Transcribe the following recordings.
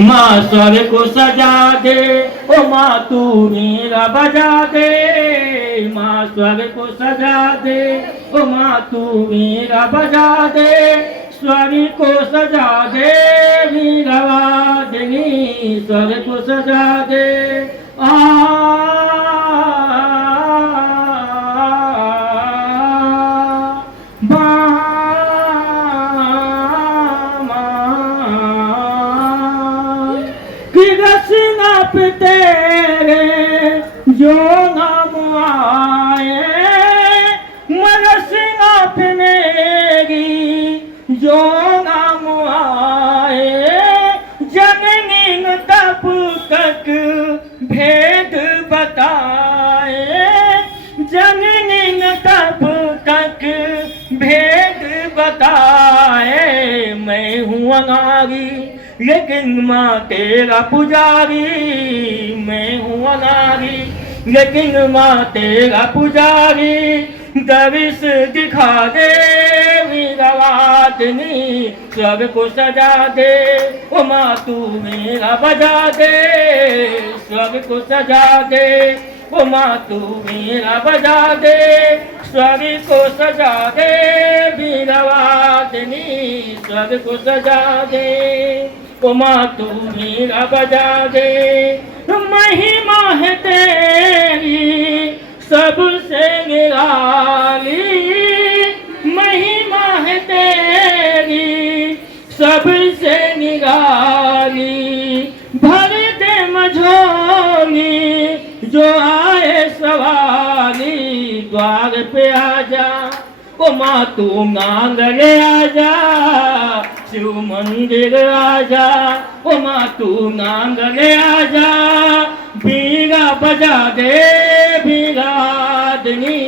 माँ स्वर को सजा दे, ओ माँ तू मेरा बजा दे। माँ स्वर को सजा दे, ओ माँ तू मेरा बजा दे। स्वर को सजा दे वीरवादिनी, स्वर को सजा दे। तेरे जो नाम आए, मरसिया पे मेरी जो नाम आए। जननी तब तक भेद बताए, जननी तब तक भेद बताए। मैं हूँ अनारी लेकिन माँ तेरा पुजारी, मैं हूँ अनारी लेकिन माँ तेरा पुजारी। दरिश दिखा दे वीरवादिनी, स्वर को सजा दे, ओ माँ तू मेरा बजा दे। स्वर को सजा दे, ओ माँ तू मेरा बजा दे। स्वर को सजा दे वीरवादिनी, स्वर को सजा दे, ओ माँ तू मेरा बजा दे। महिमा है तेरी सबसे निराली, महिमा है तेरी सबसे निराली। भर दे मझोली जो आए सवारी, द्वार पे आजा, ओ माँ तू मांगने आजा। शिव मंदिर आजा, ओ माँ तू मांगने आजा। बीड़ा बजा दे वीरवादिनी,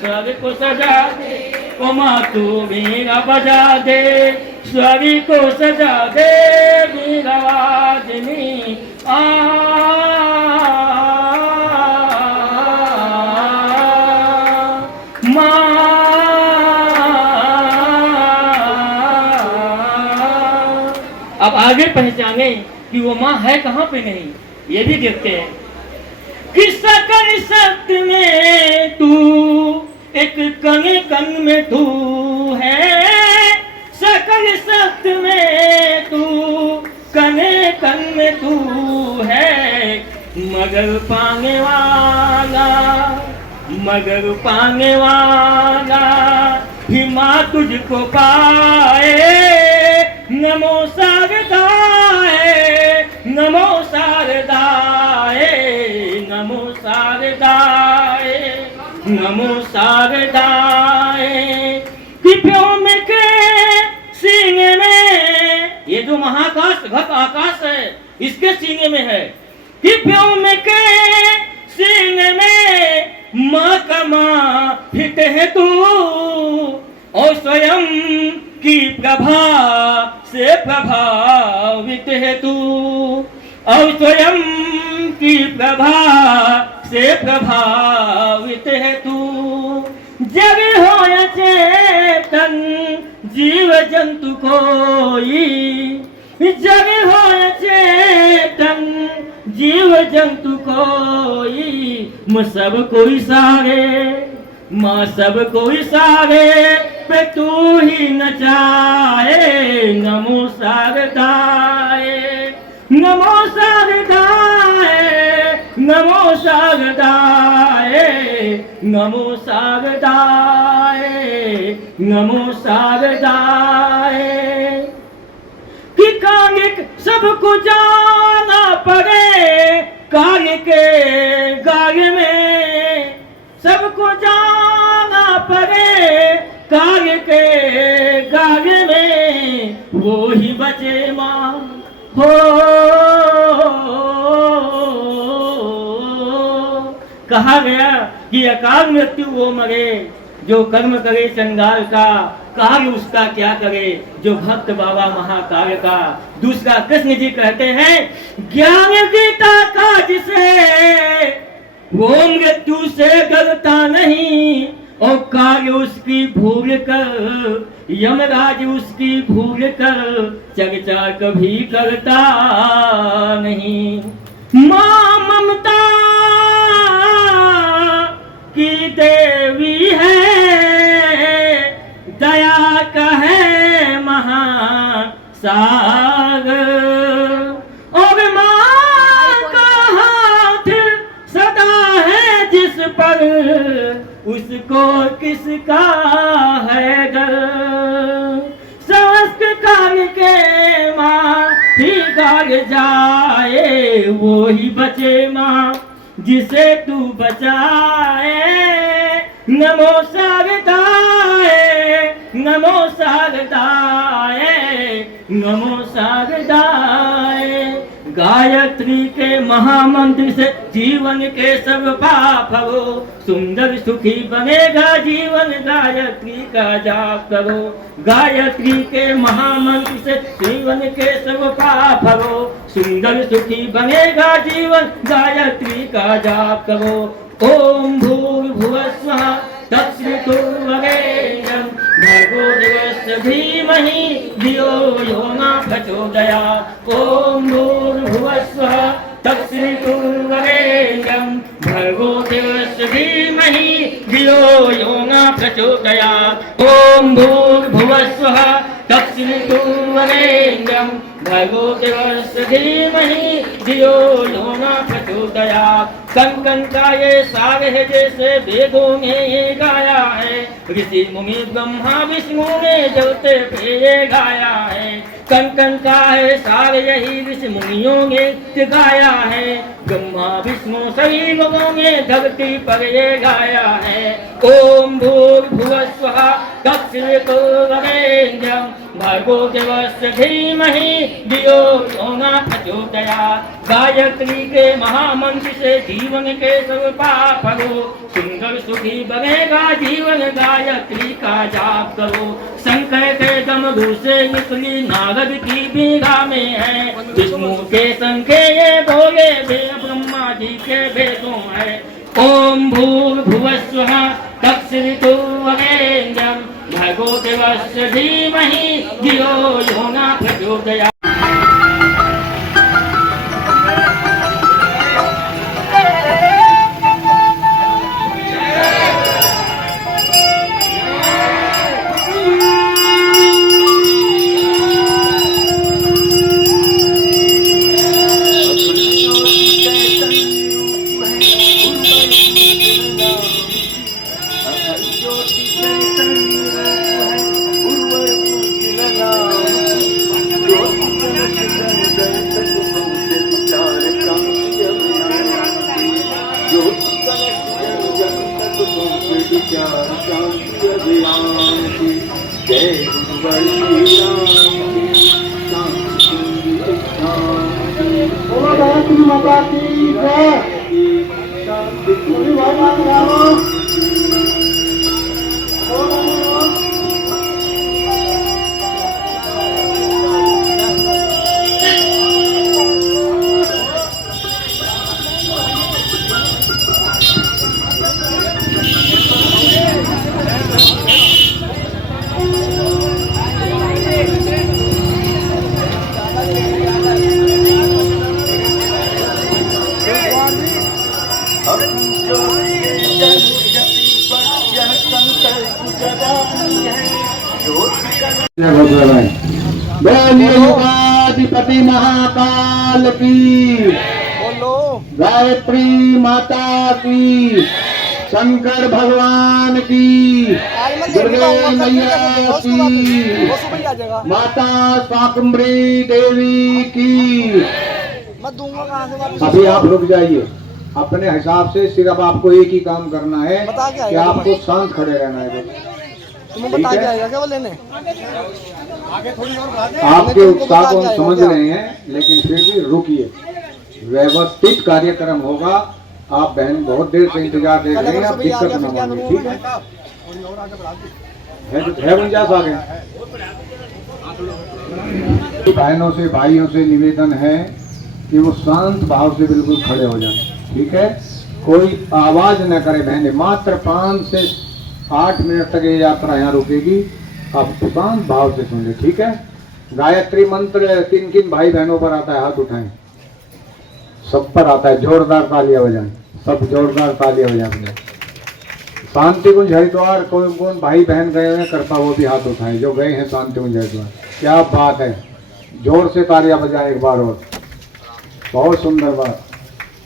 स्वर को सजा दे, ओ माँ तू बीड़ा बजा दे। स्वर को सजा दे वीरवादिनी। अब आगे पहचाने कि वो माँ है कहाँ पे नहीं, ये भी देखते हैं कि सकल सत्य में तू एक कण कण में तू है। सकल सत्य में तू कण कण में तू है। मगर पाने वाला, मगर पाने वाला ही माँ तुझको पाए। नमो शारदाए, नमो शारदाए, नमो शारदाए, नमो शारदाए। व्योम के सीने में, ये जो महाकाश घट आकाश है इसके सीने में है। व्योम के सीने में माँ का माँ फिट है तू, और स्वयं की प्रभा से प्रभावित है तू, और स्वयं की प्रभा से प्रभावित है तू। जब हो चेतन जीव जंतु कोई, जब हो चेतन जीव जंतु कोई। सब कोई सारे, माँ सब कोई सारे पे तू ही नचाए। नमो शारदाए, नमो शारदाए, नमो शारदाए, नमो शारदाए, नमो शारदाए। कि कालिक सबको जाना पड़े, कार्य के कार्य में सबको जाना पड़े। कार्य के कार्य में वो ही बचे माँ हो। कहा गया कि अकाल मृत्यु वो मरे जो कर्म करे चंडाल का, कार्य उसका क्या करे जो भक्त बाबा महाकाल का। दूसरा कृष्ण जी कहते हैं ज्ञान गीता का जिसे वो मृत्यु से डरता नहीं, और कार्य उसकी भूल कर यमराज उसकी भूल कर चर्चा कभी करता सागर। और माँ का हाथ सदा है जिस पर, उसको किसका है डर। संस्कार के माँ ही गाड़ जाए, वो ही बचे माँ जिसे तू बचाए। नमो शारदाए, नमो शारदाए, नमो शारदाए। गायत्री के महामंत्र से जीवन के सब पाप हरो, सुंदर सुखी बनेगा जीवन गायत्री का जाप करो। गायत्री के महामंत्र से जीवन के सब पाप हरो, सुंदर सुखी बनेगा जीवन गायत्री का जाप करो। ओम भूर्भुवस्वः तत्सवितुर्वरेण्यं भर्गो देवस्य धीमहि धियो यो न प्रचोदयात्। ओम भूर्भुवस्वः तत्सवितुर्वरेण्यं भर्गो देवस्य धीमहि धियो यो न प्रचोदयात्। ओम भूर्भुवस्वः तत्सवितुर्वरेण्यं भर्गो देवस्य धीमहि धियो यो न प्रचोदयात्। कंकन का ये सार है जैसे वेदों में ये गाया है, ऋषि मुनि ब्रह्मा विष्णु ने जलते पे ये गाया है। कंकन का है सार यही ऋषि मुनियों ने गाया है, ब्रह्मा विष्णु सभी लोगों ने धरती पर ये गाया है। ओम भूर्भुवस्वः तत्सवितुर्वरेण्यं भर्गो देवस्य धीमहि धियो यो न प्रचोदयात्। गायत्री के महामंत्र से जीवन के सब पाप हरो, सुंदर सुखी बनेगा जीवन गायत्री का जाप करो। शंकर के डमरू से निकली नारद की बीघा में है, विष्णु के शंखे ये बोले वे ब्रह्मा जी के वेदों है। ओम भूर्भुवस्वः तत्सवितुर्वरेण्यं भर्गो देवस्य धीमहि धियो यो न प्रचोदयात्। गणपति महाकाल की, गायत्री माता की, शंकर भगवान की, दुर्गा मैया की, माता शाकंभरी देवी की। अभी आप रुक जाइए, अपने हिसाब से सिर्फ आपको एक ही काम करना है कि आपको शांत खड़े रहना है। आपके उत्साह को हम समझ रहे हैं, लेकिन फिर भी रुकिए, व्यवस्थित कार्यक्रम होगा। आप बहन बहुत देर से इंतजार देख रहे हैं, आप दिक्कत न मानिए, ठीक है गुंजाइश आगे। बहनों से भाइयों से निवेदन है कि वो शांत भाव से बिल्कुल खड़े हो जाएं, ठीक है। कोई आवाज न करे बहने, मात्र 5 से 8 मिनट तक ये यात्रा यहाँ रुकेगी। आप शांत भाव से सुन ले, ठीक है। गायत्री मंत्र किन किन भाई बहनों पर आता है, हाथ उठाएं। सब पर आता है, जोरदार तालियां बजाएं, सब जोरदार तालियां बजाएं। शांति कुंज हरिद्वार कौन कौन भाई बहन गए हैं कृपा वो भी हाथ उठाएं, जो गए हैं शांति कुंज हरिद्वार। क्या बात है, जोर से तालियां बजाए एक बार और। बहुत सुंदर बात।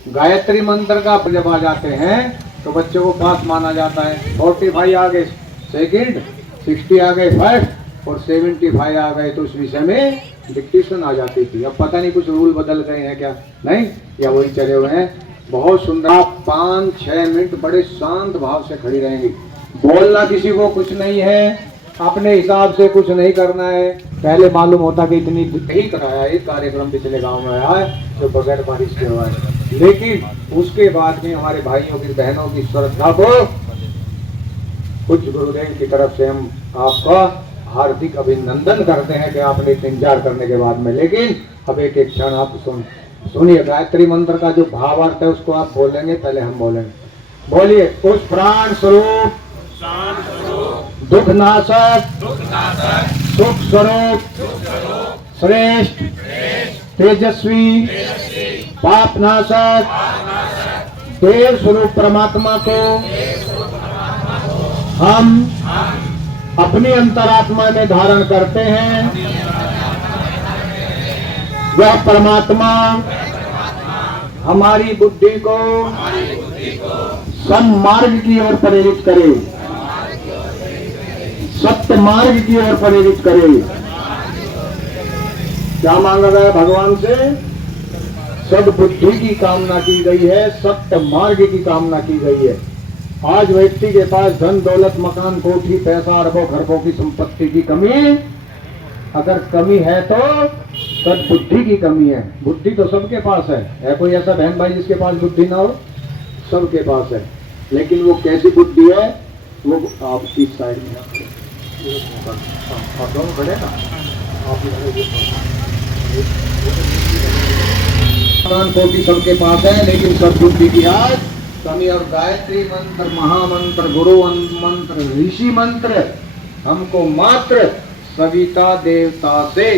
गायत्री मंत्र का जब आ जाते हैं तो बच्चों को पास माना जाता है। 45 आ गए सेकंड, 60 आ गए फर्स्ट और 75 आ गए तो उस विषय में डिक्टेशन आ जाती थी। अब पता नहीं कुछ रूल बदल गए हैं क्या, नहीं, या वही चले हुए हैं। बहुत सुंदर। आप 5-6 मिनट बड़े शांत भाव से खड़ी रहेंगी। बोलना किसी को कुछ नहीं है, अपने हिसाब से कुछ नहीं करना है। पहले मालूम होता कि इतनी ही कराया एक कार्यक्रम पिछले गांव में आया है जो बगैर बारिश के हुआ है, लेकिन उसके बाद में हमारे भाइयों की बहनों की श्रद्धा को कुछ गुरुदेव की तरफ से हम आपका हार्दिक अभिनंदन करते हैं कि आपने इंतजार करने के बाद में। लेकिन अब एक एक क्षण आप सुनिए। गायत्री मंत्र का जो भावार्थ है उसको आप बोलेंगे, पहले हम बोलेंगे। बोलिए। उस प्राण स्वरूप, दुख नाशक, सुख स्वरूप, श्रेष्ठ, तेजस्वी, पाप नाशक, देव स्वरूप परमात्मा को हम अपनी अंतरात्मा में धारण करते हैं। वह परमात्मा हमारी बुद्धि को सन्मार्ग की ओर प्रेरित करे, सत्य मार्ग की ओर प्रेरित करे। क्या मांगा गया भगवान से? सद्बुद्धि की कामना की गई है, सत्य मार्ग की कामना की गई है। आज व्यक्ति के पास धन दौलत मकान कोठी पैसा अरबों खरबों की संपत्ति की कमी, अगर कमी है तो सद्बुद्धि की कमी है। बुद्धि तो सबके पास है कोई ऐसा बहन भाई जिसके पास बुद्धि ना हो? सबके पास है, लेकिन वो कैसी बुद्धि है वो आप इस साइड में दोनों खड़े ना, आप कोटि सबके पास है, लेकिन सद्बुद्धि की आज कमी। और गायत्री मंत्र, महामंत्र, गुरु मंत्र, ऋषि मंत्र हमको मात्र सविता देवता से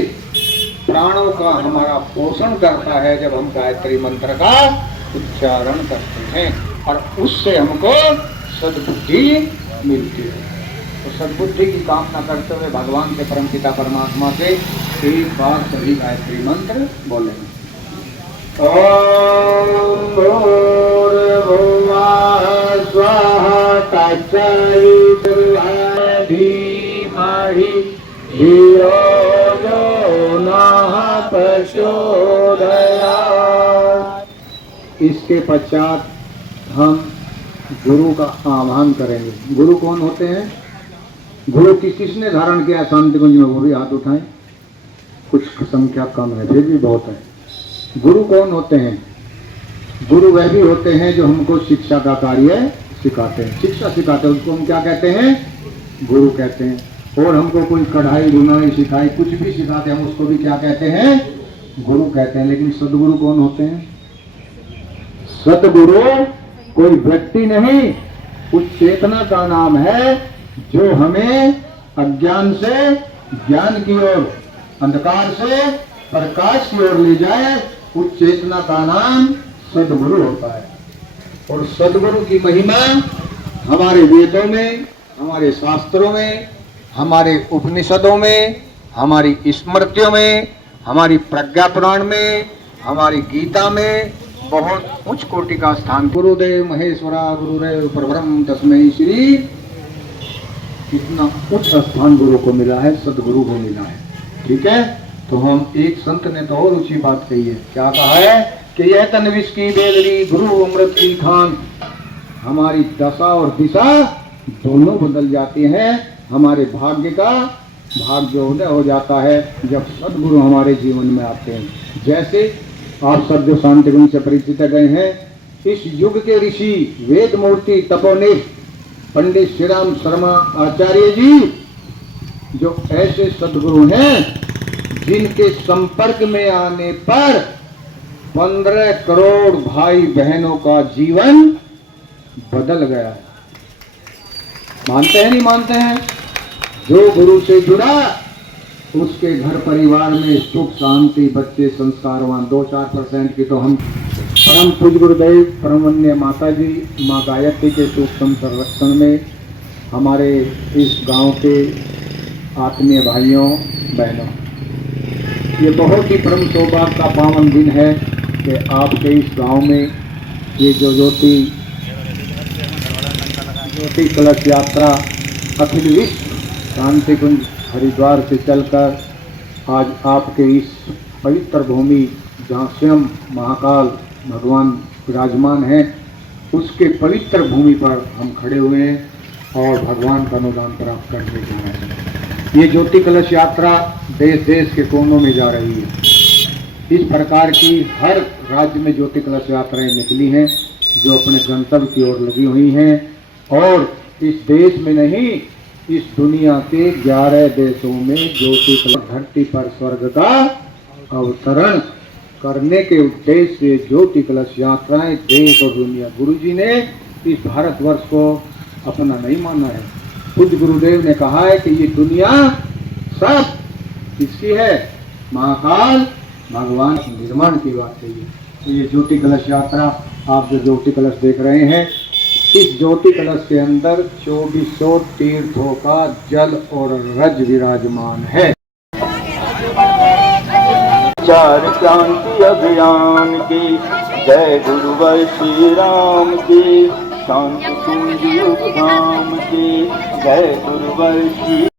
प्राणों का हमारा पोषण करता है जब हम गायत्री मंत्र का उच्चारण करते हैं, और उससे हमको सद्बुद्धि मिलती है। तो सद्बुद्धि की कामना करते हुए भगवान के परमपिता परमात्मा से एक बार सभी गायत्री मंत्र बोलेंगे। ओम भूर्भुवः स्वः तत्सवितुर्वरेण्यं धीमहि धियो यो नः प्रचोदयात्। इसके पश्चात हम गुरु का आह्वान करेंगे। गुरु कौन होते हैं? गुरु किसने धारण किया शांति कुंज में? वो भी हाथ उठाएं। कुछ संख्या कम है, फिर भी बहुत है। गुरु कौन होते हैं? गुरु वह भी होते हैं जो हमको शिक्षा का कार्य सिखाते हैं। शिक्षा सिखाते हैं उसको हम क्या कहते हैं? गुरु कहते हैं। और हमको कोई कढ़ाई बुनाई सिखाई, कुछ भी सिखाते हैं, हम उसको भी क्या कहते हैं? गुरु कहते हैं। लेकिन सदगुरु कौन होते हैं? सदगुरु कोई व्यक्ति नहीं, उस चेतना का नाम है जो हमें अज्ञान से ज्ञान की ओर, अंधकार से प्रकाश की ओर ले जाए। उस चेतना का नाम सदगुरु होता है। और सदगुरु की महिमा हमारे वेदों में, हमारे शास्त्रों में, हमारे उपनिषदों में, हमारी स्मृतियों में, हमारी प्रज्ञा पुराण में, हमारी गीता में बहुत उच्च कोटि का स्थान। गुरुदेव महेश्वरा गुरुदेव परब्रह्म तस्मै श्री, कितना उच्च स्थान गुरु को मिला है, सदगुरु को मिला है। ठीक है, तो हम एक संत ने तो और ऊंची बात कही है। क्या कहा है कि यह तन विष की बेलरी गुरु अमृत की खान। हमारी दशा और दिशा दोनों बदल जाती हैं। हमारे भाग्य का भाग्य उदय हो जाता है जब सदगुरु हमारे जीवन में आते हैं। जैसे आप सब जो शांति गुण से परिचित गए हैं, इस युग के ऋषि वेद मूर्ति तपोनिष्ठ पंडित श्री राम शर्मा आचार्य जी जो ऐसे सदगुरु हैं जिनके संपर्क में आने पर 15 करोड़ भाई बहनों का जीवन बदल गया है। मानते हैं नहीं मानते हैं? जो गुरु से जुड़ा उसके घर परिवार में सुख शांति, बच्चे संस्कारवान। 2-4% की तो हम परम पूज्य गुरुदेव परमवन्य माता जी माँ गायत्री के सूक्ष्म संरक्षण में हमारे इस गांव के आत्मीय भाइयों बहनों ये बहुत ही परम सौभाग्य का पावन दिन है कि आपके इस गांव में ये जो ज्योति कलश यात्रा अखिल विश्व शांति कुंज हरिद्वार से चलकर आज आपके इस पवित्र भूमि जहाँ स्वयं महाकाल भगवान विराजमान हैं उसके पवित्र भूमि पर हम खड़े हुए हैं और भगवान का अनुदान प्राप्त करने जा रहे हैं। ये ज्योति कलश यात्रा देश देश के कोनों में जा रही है। इस प्रकार की हर राज्य में ज्योति कलश यात्राएं निकली हैं जो अपने गंतव्य की ओर लगी हुई हैं और इस देश में नहीं इस दुनिया के 11 देशों में ज्योति कलश धरती पर स्वर्ग का अवतरण करने के उद्देश्य से ज्योति कलश यात्राएं देश और दुनिया। गुरुजी ने इस भारतवर्ष को अपना नहीं माना है। खुद गुरुदेव ने कहा है कि ये दुनिया सब किसकी है? महाकाल भगवान निर्माण की बात है। तो ये ज्योति कलश यात्रा आप जो ज्योति कलश देख रहे हैं इस ज्योति कलश के अंदर 2400 तीर्थों का जल और रज विराजमान है। चार क्रांति अभियान की जय गुरुवर श्री राम की, शांति कुंज धाम की जय गुरुवर श्री